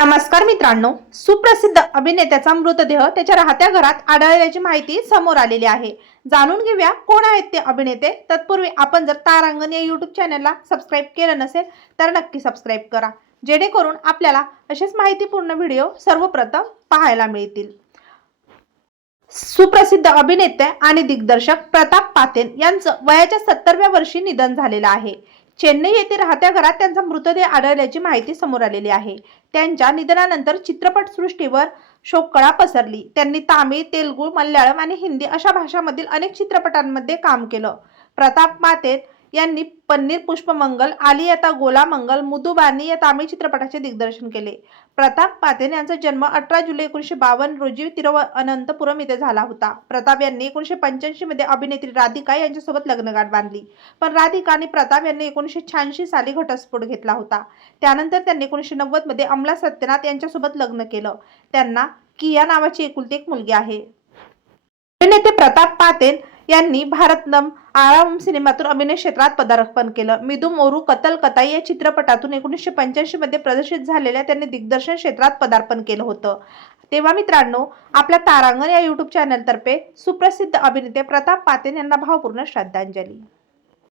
नमस्कार मित्रांनो. सुप्रसिद्ध अभिनेत्याचा मृतदेह त्याच्या राहत्या घरात आढळल्याची माहिती समोर आलेली आहे. जाणून घेऊया कोण आहेत ते अभिनेते. तत्पूर्वी आपण जर तारांगण या युट्यूब चॅनलला सबस्क्राईब केलं नसेल तर नक्की सबस्क्राईब करा. जेणेकरून आपल्याला असेच माहितीपूर्ण व्हिडिओ सर्वप्रथम पाहायला मिळतील. सुप्रसिद्ध अभिनेते आणि दिग्दर्शक प्रताप पातेन यांचं वयाच्या सत्तरव्या वर्षी निधन झालेलं आहे. चेन्नई येथे राहत्या घरात त्यांचा मृतदेह आढळल्याची माहिती समोर आलेली आहे. त्यांच्या निधनानंतर चित्रपटसृष्टीवर शोककळा पसरली. त्यांनी तामिळ तेलुगू मल्याळम आणि हिंदी अशा भाषांमधील अनेक चित्रपटांमध्ये काम केलं. प्रताप मातेत यांनी पन्नीर पुष्पमंगल आलियाता गोला मंगल मुदुबानी या तामिळ चित्रपटाचे दिग्दर्शन केले. प्रताप पातेन यांचा जन्म अठरा जुलै एकोणीशे बावन्न रोजी तिरुवनंतपुरम येथे झाला होता. प्रताप यांनी एकोणीशे पंच्याऐंशी मध्ये अभिनेत्री राधिका यांच्यासोबत लग्नगाठ बांधली. पण राधिका आणि प्रताप यांनी एकोणीसशे शहाऐंशी साली घटस्फोट घेतला होता. त्यानंतर त्यांनी एकोणीसशे नव्वदमध्ये अमला सत्यनाथ यांच्यासोबत लग्न केलं. त्यांना किया नावाची एकुलती एक मुलगी आहे. अभिनेते प्रताप पातेन यांनी भारतनम आळाम सिनेमातून अभिनय क्षेत्रात पदार्पण केलं. मिदू मोरू कतल कताई या चित्रपटातून एकोणीसशे पंच्याऐंशी मध्ये प्रदर्शित झालेल्या त्यांनी दिग्दर्शन क्षेत्रात पदार्पण केलं होतं. तेव्हा मित्रांनो आपल्या तारांगण या युट्यूब चॅनलतर्फे सुप्रसिद्ध अभिनेते प्रताप पातेन यांना भावपूर्ण श्रद्धांजली.